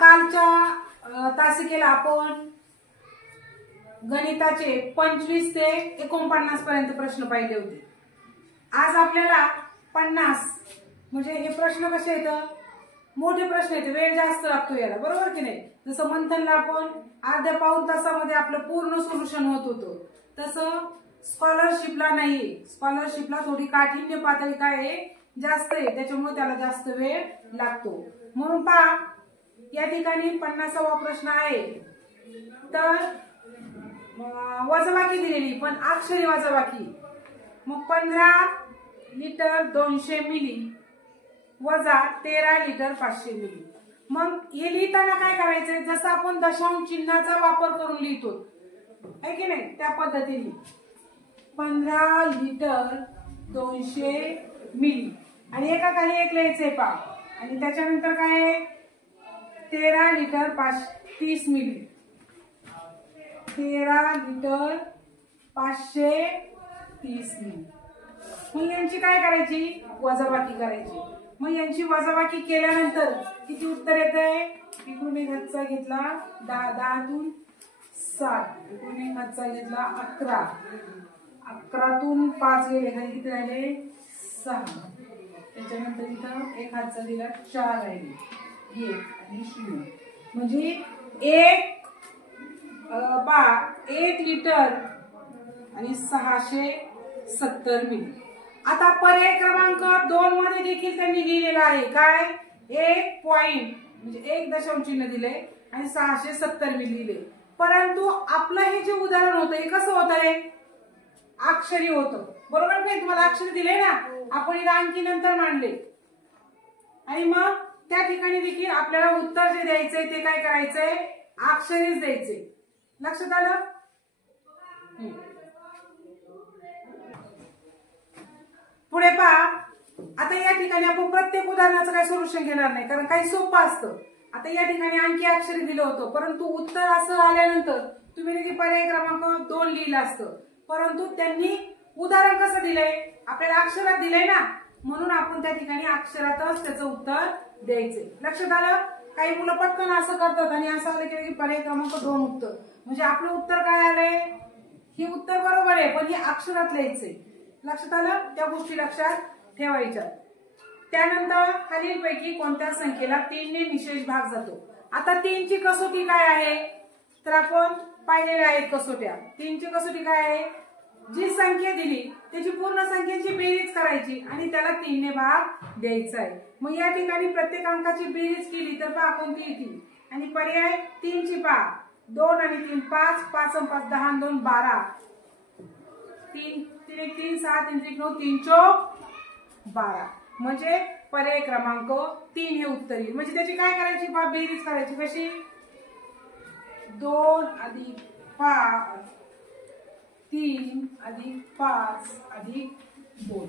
कालच्या तासिकेला आपण गणिताचे 25 ते 49 पर्यंत प्रश्न पाहिले होते। आज आपल्याला 50 म्हणजे हे प्रश्न कसे आहेत, मोठे प्रश्न आहेत, वेळ जास्त लागतो याला, बरोबर की नाही। जसं मंथनला आपण अर्ध्या पाऊण तासामध्ये आपलं पूर्ण सोल्युशन होत होतं, तसं स्कॉलरशिपला नाही। स्कॉलरशिपला थोडी काठिण्य पातळी काय आहे, जास्त आहे, त्याच्यामुळे त्याला जास्त वेळ लागतो। म्हणून पहा या ठिकाणी 50वा प्रश्न आहे, तर वजाबाकी दिलेली पण अक्षरी वजाबाकी। मग 15 लिटर 200 मिली वजा 13 लिटर 500 मिली। मग हे लिहिताना काय करायचंय, जसं आपण दशांश चिन्हाचा वापर करून लिहितो आहे की नाही, त्या पद्धतीने 15 लिटर 200 मिली आणि एका खाली एक लिहायचंय पहा, आणि त्याच्यानंतर काय आहे 13 लिटर 30 मिली, 13 लिटर 530 मिली। मग यांची काय करायची, वजाबाकी करायची। मग यांची वजाबाकी केल्यानंतर किती उत्तर येतंय, इकडून एक हातचा घेतला 10, 10 तून 7, इकडून एक हातचा घेतला 11, 11 तून 5 गेले, खाली किती राहिले 6, त्याच्यानंतर इथं एक हातचा दिला 4 राहिले, 1 आणि 0, म्हणजे 1 लिटर आणि 670 मिली। आता पर्याय क्रमांक 2 मध्ये देखील त्यांनी लिहिलेला आहे काय, 1 पॉइंट म्हणजे 1 दशांश चिन्ह दिले आणि 670 मिली लिहिले। परंतु आपलं हे जे उदाहरण होतं हे कसं होत आहे, अक्षरी होतं, बरोबर नाही। तुम्हाला अक्षर दिले ना, आपण इथं अंकी नंतर मांडले, आणि मग त्या ठिकाणी देखील आपल्याला उत्तर जे द्यायचंय ते काय करायचंय, अक्षरीच द्यायचे। लक्षात आलं। पुढे पहा, आता या ठिकाणी आपण प्रत्येक उदाहरणाचं काही सोल्युशन घेणार नाही, कारण काही सोपं असतं। आता या ठिकाणी अंकी अक्षरी दिलं होतं, परंतु उत्तर असं आल्यानंतर तुम्ही देखील पर्याय क्रमांक 2 लिहिलं असतं, परंतु त्यांनी उदाहरण कसं दिलंय, आपल्याला अक्षरात दिलंय ना, म्हणून आपण त्या ठिकाणी अक्षरातच त्याचं उत्तर द्यायचंय। लक्षात आलं। काही मुलं पटकन असं करतात आणि असं आलं की पर्याय क्रमांक 2 उत्तर, म्हणजे आपलं उत्तर काय आलंय, हे उत्तर बरोबर आहे पण हे अक्षरात लिहायचंय। लक्षात आलं, त्या गोष्टी लक्षात ठेवायच्या। त्यानंतर खालीलपैकी कोणत्या संख्येला 3 ने निशेष भाग जातो। आता 3 ची कसोटी काय आहे, तर आपण पाहिलेल्या आहेत कसोट्या। 3 ची कसोटी काय आहे, जी संख्या दिली त्याची पूर्ण संख्येची बेरीज करायची आणि त्याला 3 ने भाग द्यायचा आहे। मग या ठिकाणी प्रत्येक अंकाची बेरीज केली तर पहा कोणती येते, आणि पर्याय 3 ची पहा 2 आणि 3 5, 5 आणि 5 10 आणि 2 12, 3 3 3 6 3 3 9 3 चौक 12, म्हणजे पर्याय क्रमांक 3 हे उत्तर येईल। म्हणजे त्याची काय करायची, बेरीज करायची कशी, 2 अधिक 5 3 अधिक 5 अधिक 2,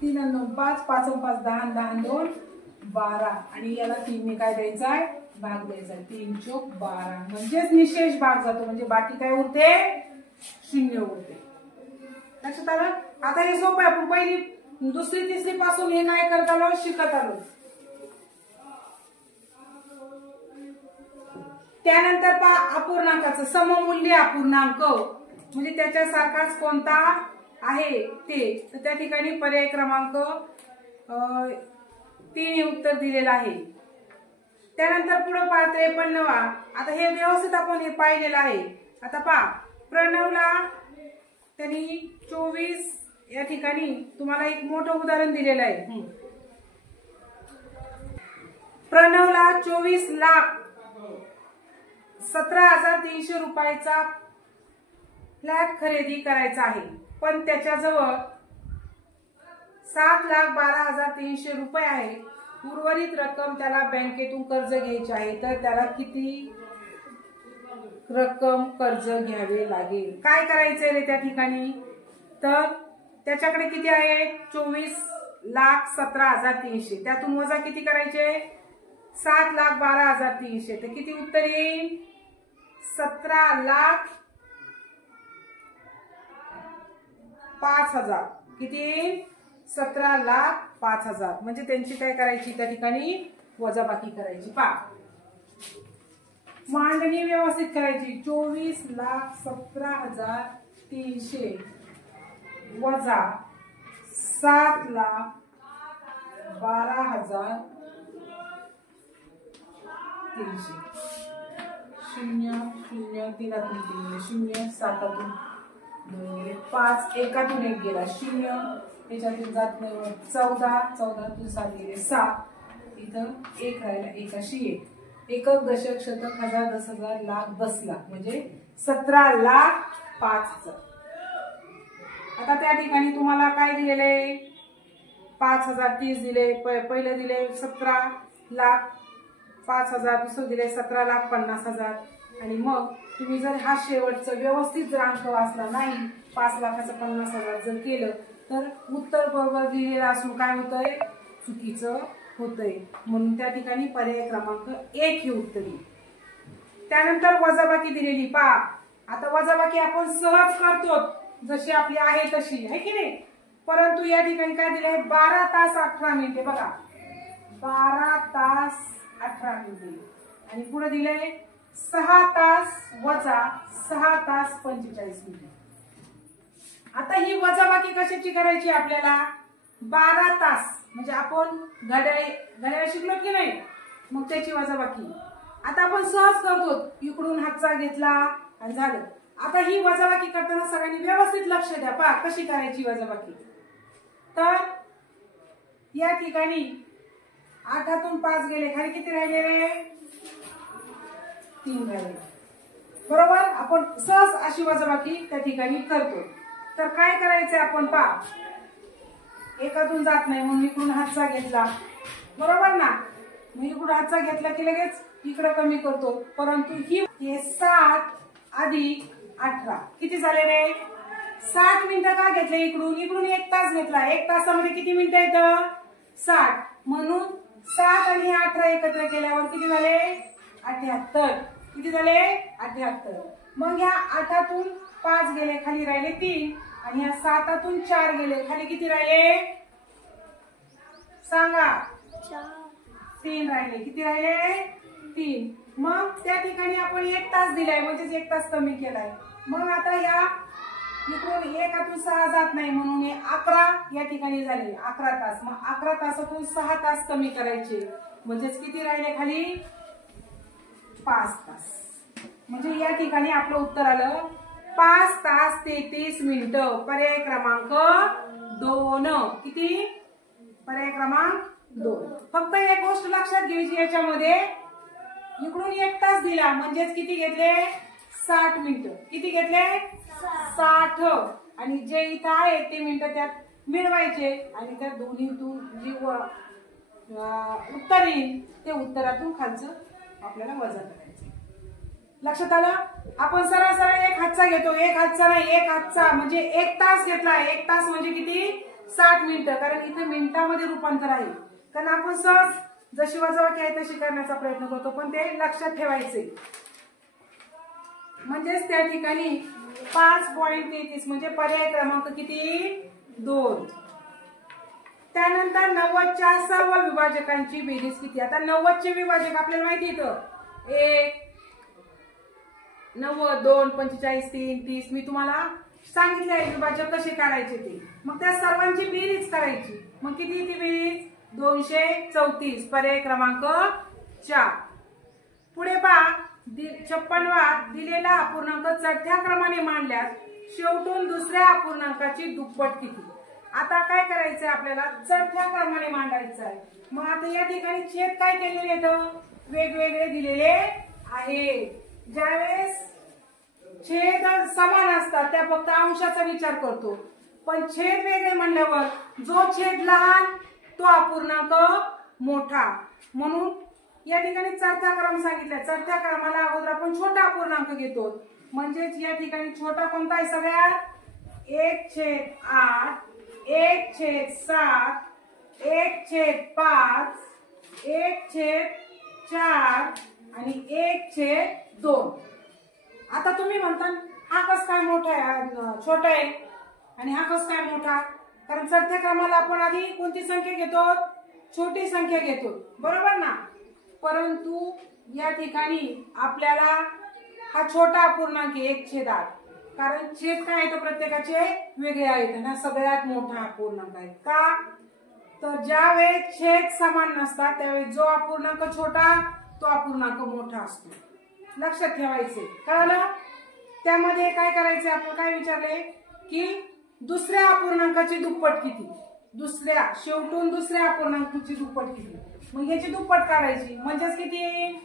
3 आणि 2 5, 5 आणि 5 10 आणि 10 आणि 2 12, आणि याला 3 ने काय द्यायचा आहे, भाग द्यायचा आहे, 3 चौक 12, म्हणजेच निशेष भाग जातो, म्हणजे बाकी काय उरते, 0 उरते। लक्षात आलं। आता हे सोपं आहे, आपण पहिली दुसरी तिसरी पासून हे काय करत आलो, शिकत आलो। त्यानंतर पहा अपूर्णांकाचं सममूल्य अपूर्णांक, म्हणजे त्याच्यासारखाच कोणता आहे ते, तर त्या ठिकाणी पर्याय क्रमांक 3 हे उत्तर दिलेलं आहे। त्यानंतर पुढे पहा 53वा। आता हे व्यवस्थित आपण हे पाहिलेलं आहे। आता पहा प्रणवला त्यांनी 24 या ठिकाणी तुम्हाला एक मोठं उदाहरण दिलेलं आहे। प्रणवला 24,17,300 रुपयाचा फ्लॅट खरेदी करायचा आहे, पण त्याच्याजवळ 7,12,300 रुपये आहे। उर्वरित रक्कम त्याला बँकेतून कर्ज घ्यायची आहे, तर त्याला किती रक्कम कर्ज घ्यावे लागेल। काय करायचंय रे त्या ठिकाणी, तर त्याच्याकडे किती आहे 24,17,300, त्यातून वजा किती करायचे 7,12,300, तर किती उत्तर येईल 17,05,000, किती 17,05,000, म्हणजे त्यांची काय करायची त्या ठिकाणी वजाबाकी करायची। पहा मांडणी व्यवस्थित करायची. 24,17,300 वजा 7,12,300. 0 0 3 0 7 5 एकातून 1 गेला 0 त्याच्यातून जात नाही. 14 14तून 7 गेले 7. इथं 1 राहिला 1 एकक दशक शतक हजार 10,000 लाख 10 लाख म्हणजे 17,05,000. आता त्या ठिकाणी तुम्हाला काय दिलेले 5,030 दिले. पहिलं दिले 17,05,000 दुसरं दिले 17,50,000 आणि मग तुम्ही जर हा शेवटचा व्यवस्थित जर अंक वाचला नाही 5,50,000 जर केलं तर उत्तर बरोबर दिलेलं असून काय होतंय चुकीचं होतंय. म्हणून त्या ठिकाणी पर्याय क्रमांक 1 हे उत्तर येईल. त्यानंतर वजाबाकी दिलेली पहा. आता वजाबाकी आपण सहज करतो जशी आपली आहे तशी आहे की नाही. परंतु या ठिकाणी काय दिलंय 12 तास 18 मिनिटे. बघा 12 तास 18 मिनिटे आणि पुढे दिलंय 6 तास वजा 6 तास 45 मिनिटे. आता ही वजाबाकी कशाची करायची आपल्याला 12 तास म्हणजे आपण घड्याळ शिकलो की नाही मग त्याची वजाबाकी आता आपण सहज करतो. इकडून हातचा घेतला आणि झालं. आता ही वजाबाकी करताना सगळ्यांनी व्यवस्थित लक्ष द्या. पहा कशी करायची वजाबाकी. तर या ठिकाणी 8तून 5 गेले खाली किती राहिले 3 राहिले. बरोबर आपण सहज अशी वजाबाकी त्या ठिकाणी करतो. तर काय करायचं आपण पहा एकातून जात नाही म्हणून इकडून हातचा घेतला बरोबर ना. मी इकडून हातचा घेतला की लगेच इकडे कमी करतो. परंतु ही 7 अधिक 18 किती झाले रे 60 मिनिटं का घेतले. इकडून 1 तास घेतला. 1 तासामध्ये किती मिनिटं येतं 60 म्हणून 7 आणि 18 एकत्र केल्यावर किती झाले 78. किती झाले 78. मग ह्या 8तून 5 गेले खाली राहिले 3 आणि ह्या 7तून 4 गेले खाली किती राहिले सांगा 3 राहिले. किती राहिले 3. मग त्या ठिकाणी आपण 1 तास दिलाय म्हणजे 1 तास कमी केलाय. मग आता या इकडून 1तून 6 जात नाही म्हणून 11 या ठिकाणी झाले 11 तास. मग 11 तासातून 6 तास कमी करायचे म्हणजेच किती राहिले खाली 5 तास. म्हणजे या ठिकाणी आपलं उत्तर आलं 5 तास 33 मिनिटं. पर्याय क्रमांक 2. किती पर्याय क्रमांक 2. फक्त एक गोष्ट लक्षात घ्यायची याच्यामध्ये इकडून 1 तास दिला म्हणजेच किती घेतले 60 मिनिटं. किती घेतले 60 आणि जे इथं आहे ते मिनिटं त्यात मिळवायचे आणि त्या दोन्हीतून जी उत्तर येईल ते उत्तरातून खालचं आपल्याला वजा करायचं. लक्षात आलं. आपण सरळ सरळ 1 हातचा घेतो 1 हातचा नाही 1 हातचा म्हणजे 1 तास घेतला. 1 तास म्हणजे किती 60 मिनिटं कारण इथे मिनिटामध्ये रूपांतर आहे. कारण आपण सहज जशी वजाबाकी आहे तशी करण्याचा प्रयत्न करतो पण ते लक्षात ठेवायचे. म्हणजेच त्या ठिकाणी 5.33 म्हणजे पर्याय क्रमांक किती 2. त्यानंतर 90च्या सर्व विभाजकांची बेरीज किती. आता 90चे विभाजक आपल्याला माहिती येतं 1 90 2 45 3 30 मी तुम्हाला सांगितले आहे विभाजक कसे काढायचे ते. मग त्या सर्वांची बेरीज करायची. मग किती येते बेरीज 234. पर्याय क्रमांक 4. पुढे पहा 56वा दिलेला अपूर्णांक चढत्या क्रमाने मांडल्यास शेवटून दुसऱ्या अपूर्णांकाची दुप्पट किती. आता काय करायचंय आपल्याला चढत्या क्रमाने मांडायचं आहे. मग आता या ठिकाणी छेद काय केलेले आहेत वेगवेगळे दिलेले आहे. ज्यावेळेस छेद समान असतात त्या फक्त अंशाचा विचार करतो पण छेद वेगळे म्हणल्यावर जो छेद लहान तो अपूर्णांक मोठा. म्हणून या ठिकाणी चढता क्रम सांगितलाय. चढत्या क्रमाला अगोदर आपण छोटा अपूर्णांक घेतो म्हणजेच या ठिकाणी छोटा कोणता आहे सगळ्यात 1/8 1/7 1/5 1/4 आणि 1/2. आता तुम्ही म्हणता हा कस काय मोठा आहे छोटा आहे आणि हा कस काय मोठा कारण चढत्या क्रमाला आपण आधी कोणती संख्या घेतो छोटी संख्या घेतो बरोबर ना. परंतु या ठिकाणी आपल्याला हा छोटा अपूर्णांक 1/8, कारण छेद काय आहे तर प्रत्येकाचे वेगळे आहेत ना, सगळ्यात मोठा अपूर्णांक आहे का, तर ज्या वेळेस छेद समान नसतात त्यावेळेस जो अपूर्णांक छोटा तो अपूर्णांक मोठा असतो, लक्षात ठेवायचे, कळलं. त्यामध्ये काय करायचे, आपण काय विचारले की दुसऱ्या अपूर्णांकाची दुप्पट किती, शेवटून दुसऱ्या अपूर्णांकाची दुप्पट किती, मग याची दुप्पट काढायची, म्हणजेच किती येईल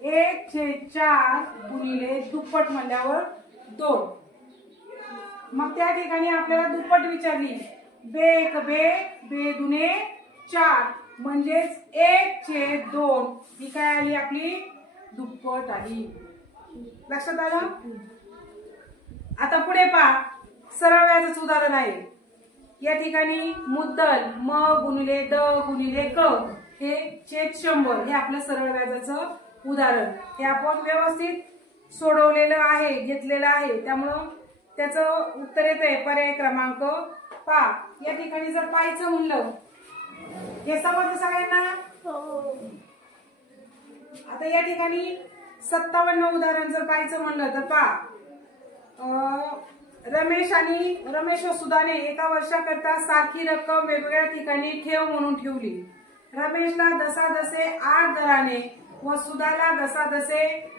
1/4 गुणिले दुप्पट म्हणल्यावर 2. मग त्या ठिकाणी आपल्याला दुप्पट विचारली, बे 1 बे, बे 2 4, म्हणजेच 1/2 ही काय आली आपली दुप्पट आली, लक्षात आलं. आता पुढे पहा, सरळ व्याजाचं उदाहरण आहे. या ठिकाणी मुद्दल म गुणिले द गुणिले क हे छेद 100 हे आपलं सरळ व्याजाचं उदाहरण. हे आपण व्यवस्थित सोडवलेलं आहे, घेतलेलं आहे, त्यामुळं त्याचं उत्तर येतंय पर्याय क्रमांक 5. या ठिकाणी जर पाहायचं म्हणलं, हे समजलं सगळ्यांना. आता या ठिकाणी 57 उदाहरण जर पाहायचं म्हणलं तर पहा, रमेश व सुधाने एका वर्षाकरता सारखी रक्कम वेगवेगळ्या ठिकाणी ठेव म्हणून ठेवली. रमेशला दसादसे 8 दराने व सुधाला दसादसे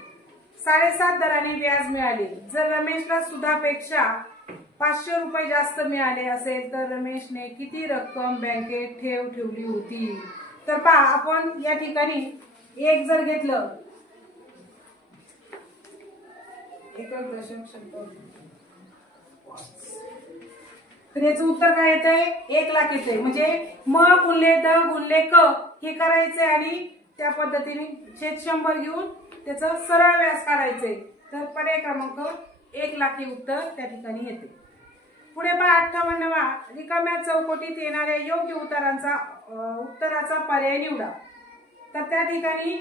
7.5 दराने व्याज मिळाले. जर रमेशला सुधापेक्षा 500 रुपये जास्त मिळाले असेल तर रमेशने किती रक्कम बँकेत ठेव ठेवली होती. तर पहा, आपण या ठिकाणी एक जर घेतलं, तर याचं उत्तर काय येतंय 1 लाख येतंय. म्हणजे म गुणले द गुणले क हे करायचंय आणि त्या पद्धतीने छेद 100 घेऊन त्याचं सरळ व्याज काढायचंय. तर पर्याय क्रमांक 1 लाख हे उत्तर त्या ठिकाणी येते. पुढे पहा 58वा, रिकाम्या चौकटीत येणाऱ्या योग्य उत्तराचा पर्याय निवडा. तर त्या ठिकाणी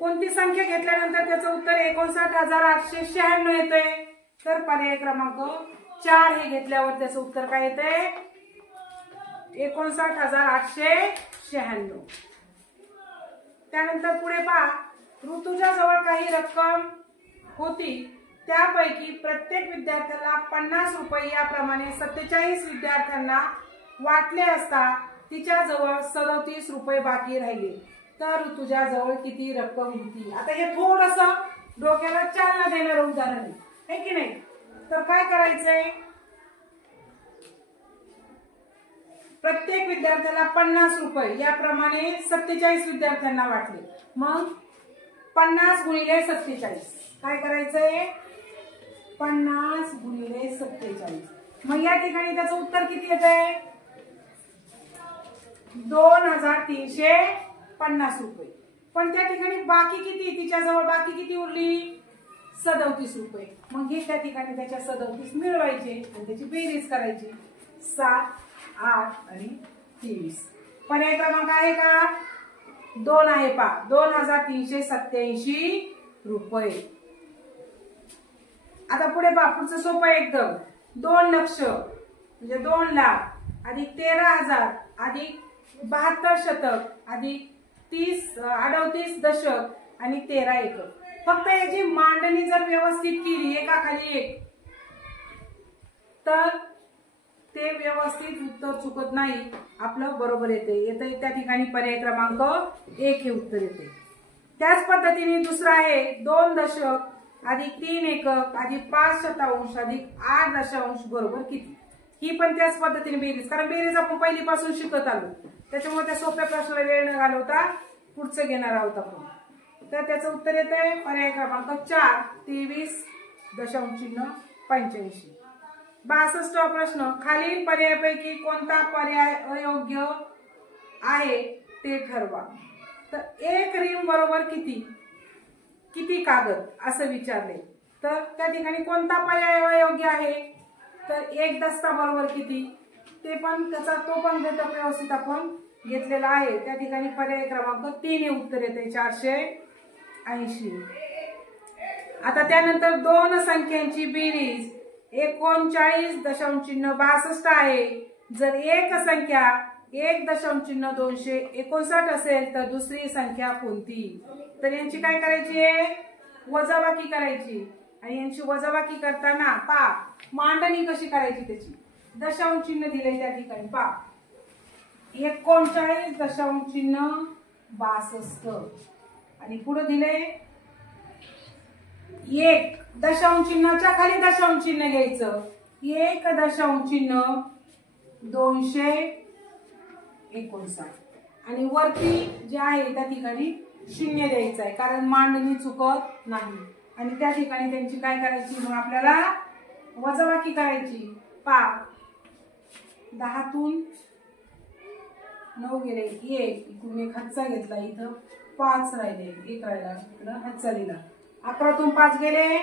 कोणती संख्या घेतल्यानंतर त्याचं उत्तर 59,896 येतंय. तर पर्याय क्रमांक 4 हे घेतल्यावर त्याचं उत्तर काय येतंय 59,896. त्यानंतर पुढे पहा, ऋतूच्या जवळ काही रक्कम होती, त्यापैकी प्रत्येक विद्यार्थ्याला 50 रुपये याप्रमाणे 47 विद्यार्थ्यांना वाटले असता तिच्या जवळ 37 रुपये बाकी राहिले. तर ऋतूच्या जवळ किती रक्कम होती. आता हे थोडस डोक्याला चालना देणारं उदाहरण आहे की नाही. तर काय करायचंय, प्रत्येक विद्यार्थ्याला 50 रुपये याप्रमाणे 47 विद्यार्थ्यांना वाटले. मग 50 गुणिले 47 काय करायचंय 50 गुणिले 47. मग या ठिकाणी त्याचं उत्तर किती येतंय 2350 रुपये. पण त्या ठिकाणी बाकी किती, तिच्याजवळ बाकी किती उरली 37 रुपये. मग हे त्या ठिकाणी त्याच्या 37 मिळवायचे आणि त्याची बेरीज करायची. 7, 8 आणि 23. पर्याय क्रमांक आहे का 2 आहे. पा 2387 रुपये. आता पुढे पहा, पुढचं सोपं एकदम. 2 लक्ष म्हणजे 2 लाख अधिक 13,000 अधिक 72 शतक अधिक 38 दशक आणि 13 एकक. फक्त याची मांडणी जर व्यवस्थित केली एकाखाली एक तर ते व्यवस्थित उत्तर चुकत नाही, आपलं बरोबर येते. त्या ठिकाणी पर्याय क्रमांक 1 हे उत्तर येते. त्याच पद्धतीने दुसरा आहे 2 दशक अधिक 3 एकक अधिक 5 शतांश अधिक 8 दशांश बरोबर किती. ही पण त्याच पद्धतीने बेरीज, कारण बेरीज आपण पहिलीपासून शिकत आलो त्याच्यामुळे त्या सोप्या प्रश्नाला वेळ न घालवता पुढचं घेणार आहोत आपण. तर त्याचं उत्तर येतंय पर्याय क्रमांक 4 23.85. 62वा प्रश्न, खालील पर्यायापैकी कोणता पर्याय अयोग्य आहे ते ठरवा. तर 1 रिम बरोबर किती कागद असं विचारले. तर त्या ठिकाणी कोणता पर्याय अयोग्य आहे तर 1 दस्ता बरोबर किती, ते पण त्याचा तो पण घटक व्यवस्थित आपण घेतलेला आहे. त्या ठिकाणी पर्याय क्रमांक 3 हे उत्तर येते 480. आता त्यानंतर 2 संख्यांची बेरीज 39.62 आहे. जर एक संख्या 1.259 असेल तर दुसरी संख्या कोणती? तर यांची काय करायची आहे? वजाबाकी करायची. आणि यांची वजाबाकी करताना पा मांडणी कशी करायची त्याची. दशांश चिन्ह दिले त्या ठिकाणी पा 39.62 आणि पुढे दिले 1 दशांश चिन्हाच्या खाली दशांश चिन्ह घ्यायचं. 1.259 आणि वरती जे आहे त्या ठिकाणी 0 द्यायचं आहे कारण मांडणी चुकत नाही. आणि त्या ठिकाणी त्यांची काय करायची? मग आपल्याला वजाबाकी करायची. पा 10 तून 9 गेले 1 इकडून 1 हातचा घेतला इथं 5 राहिले 1 राहिला इकडं हातचा दिला. 11 तून 5 गेले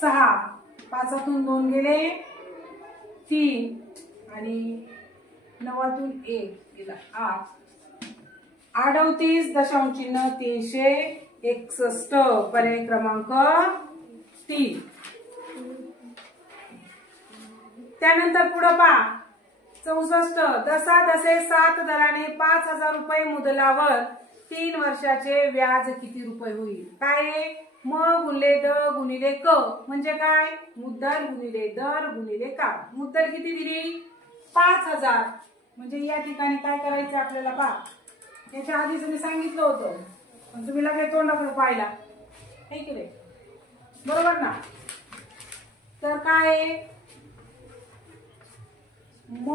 6 5 तून 2 गेले 3 आणि 9 तून 1 गेला 8 38.361 पर्याय क्रमांक 3. त्यानंतर पुढे पहा 64 दसा दसे 7 दराने 5,000 रुपये मुदलावर 3 वर्षाचे व्याज किती रुपये होईल? काय? म गुणिले द गुणिले क म्हणजे काय? मुद्दल गुणिले दर गुणिले काळ. मुद्दल किती दिली? 5,000 म्हणजे या ठिकाणी काय करायचं आपल्याला पहा. याच्या आधीच मी सांगितलं होतं पण तुम्ही लगेच तोंडाकडे पाहिला हे की नाही बरोबर ना. तर काय म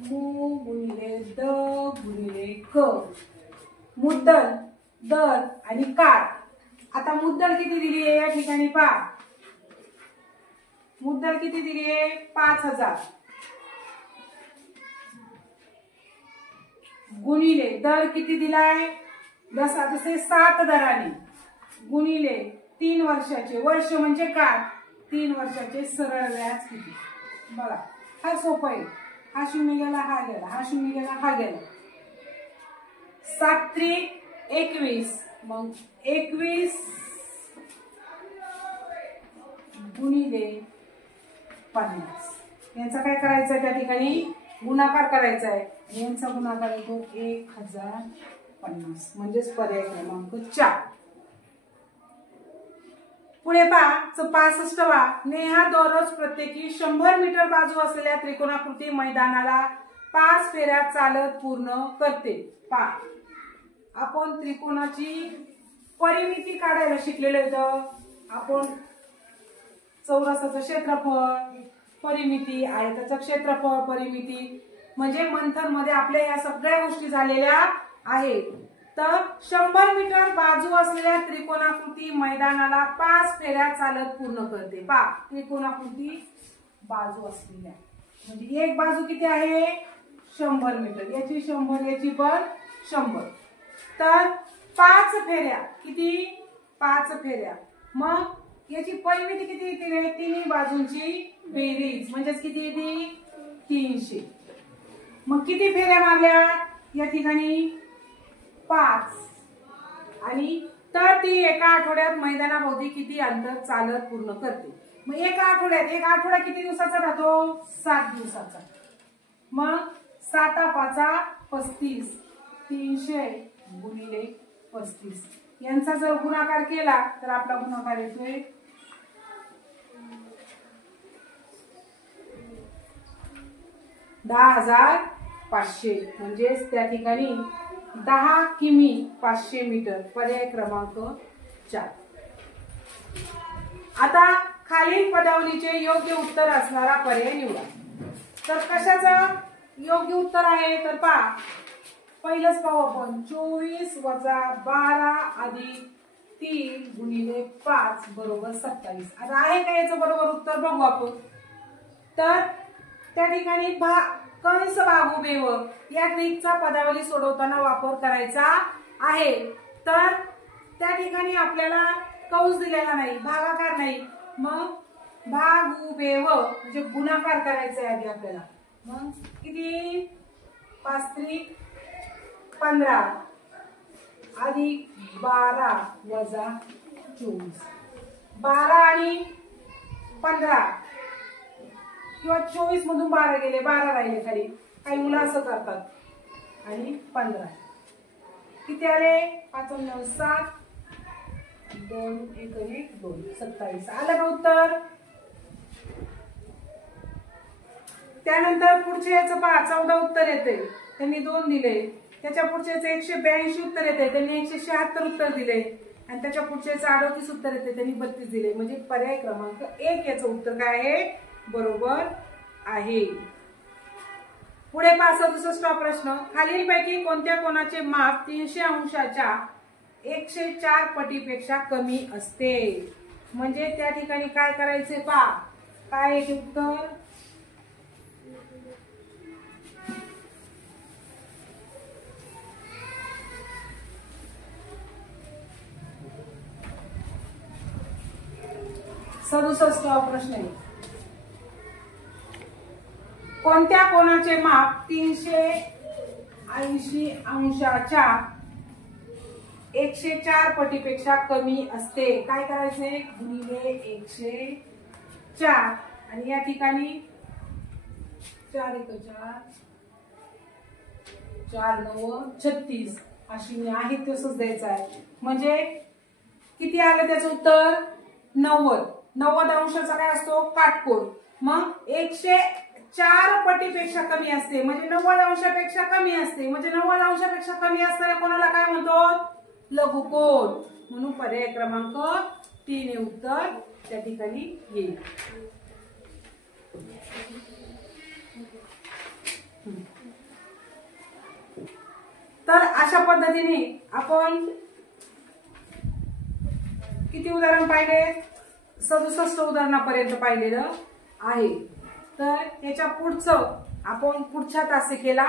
मू गुणिले द गुणिले क मुद्दल दर आणि काळ. आता मुद्दल किती दिली आहे या ठिकाणी पहा. मुद्दल किती दिली आहे? 5,000 गुणिले दर किती दिलाय? दसा दसे 7 दराने गुणिले 3 वर्षाचे. वर्ष म्हणजे काय? 3 वर्षाचे सरळ व्याज किती? बघा हा सोपं आहे. हा 0 गेला हा गेला हा 0 गेला हा गेला. 7 त्रिक 21 मग 21 गुणिले 50 यांचा काय करायचं त्या ठिकाणी? गुणाकार करायचा आहे. यांचा गुणाकार येतो 1050 म्हणजेच पर्याय क्रमांक 4. पुढे पहा 65वा नेहा दररोज प्रत्येकी 100 मीटर बाजू असलेल्या त्रिकोणाकृती मैदानाला 5 फेऱ्या चालत पूर्ण करते. पहा आपण त्रिकोणाची परिमिती काढायला शिकलेलो होतो. आपण चौरसाचं क्षेत्रफळ परिमिती आयताचं क्षेत्रफळ परिमिती म्हणजे मंथन मध्ये आपल्या या सगळ्या गोष्टी झालेल्या आहेत. तर 100 मीटर बाजू असलेल्या त्रिकोणाकृती मैदानाला 5 फेऱ्या चालत पूर्ण करते. पहा त्रिकोणाकृती बाजू असलेल्या म्हणजे एक बाजू किती आहे? 100 मीटर. याची 100 याची पण 100. तर 5 फेऱ्या किती? 5 फेऱ्या. मग याची परिमिती किती येते? तिन्ही बाजूंची बेरीज म्हणजेच किती येते? 300. मग किती फेऱ्या मारल्या या ठिकाणी? 5. आणि तर ती एका आठवड्यात मैदानाभोवती किती अंतर चालत पूर्ण करते? मग एका आठवड्यात एक आठवडा किती दिवसाचा राहतो? 7 दिवसाचा. मग 7 5 35 300 गुणिले 35 यांचा जर गुणाकार केला तर आपला गुणाकार येतोय 10,500 म्हणजेच त्या ठिकाणी 10 किमी 500 मीटर पर्याय क्रमांक 4. आता खालील पदावलीचे योग्य उत्तर असणारा पर्याय निवडा. तर कशाचं योग्य उत्तर आहे? तर पहा पहिलंच पाहू आपण 24 - 12 अधिक 3 गुणिले 5 बरोबर 27. आता आहे का याचं बरोबर उत्तर? बघू आपण. तर त्या ठिकाणी कंस भागुबेव या ट्रिकचा पदावली सोडवताना वापर करायचा आहे. तर त्या ठिकाणी आपल्याला कंस दिलेला नाही भागाकार नाही. मग भागुबेव म्हणजे गुणाकार करायचा आहे आधी आपल्याला. मग किती? 5 त्रिक 15 अधिक 12 वजा 24. 12 आणि 15 किंवा 24 मधून 12 गेले 12 राहिले खाली काही मुलं असं करतात आणि 15 किती आले 5 9 7 2 1 1 2 27 आलं का उत्तर. त्यानंतर पुढच्या याचं पहा 14 उत्तर येते त्यांनी 2 दिले. त्याच्या पुढच्याचं 182 उत्तर येते त्यांनी 176 उत्तर दिले आणि त्याच्या पुढच्याचं 38 उत्तर येते त्यांनी 32 दिले. म्हणजे पर्याय क्रमांक 1 याचं उत्तर काय आहे बरोबर आहे. पुढे 67 प्रश्न खालीलपैकी कोणत्या कोणाचे माप 300 अंशाच्या 104 पटीपेक्षा कमी असते. म्हणजे त्या ठिकाणी काय करायचे पहा काय आहे उत्तर. प्रश्न आहे कोणत्या कोणाचे माप 380 अंशाच्या 104 पटीपेक्षा कमी असते. काय करायचे गुणिले 104 आणि या ठिकाणी 4 1 4 4 9 36 अशी मी आहे तसंच द्यायचं आहे. म्हणजे किती आलं त्याचं उत्तर 90. 90 अंशाचा काय असतो काटकोन. मग 104 पटीपेक्षा कमी असते म्हणजे 90 अंशापेक्षा कमी असते. म्हणजे 90 अंशापेक्षा कमी असताना कोणाला काय म्हणतो लघुकोन. म्हणून पर्याय क्रमांक 3 हे उत्तर त्या ठिकाणी येईल. तर अशा पद्धतीने आपण किती उदाहरण पाहिले 67 उदाहरणापर्यंत पाहिलेलं आहे. तर याच्या पुढचं आपण पुढच्या तासिकेला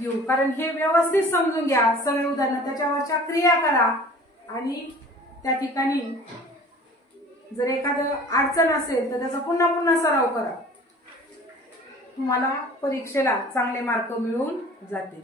घेऊ कारण हे व्यवस्थित समजून घ्या सगळे उदाहरण त्याच्यावरच्या क्रिया करा आणि त्या ठिकाणी जर एखादं अडचण असेल तर त्याचा पुन्हा पुन्हा सराव करा. तुम्हाला परीक्षेला चांगले मार्क मिळून जातील.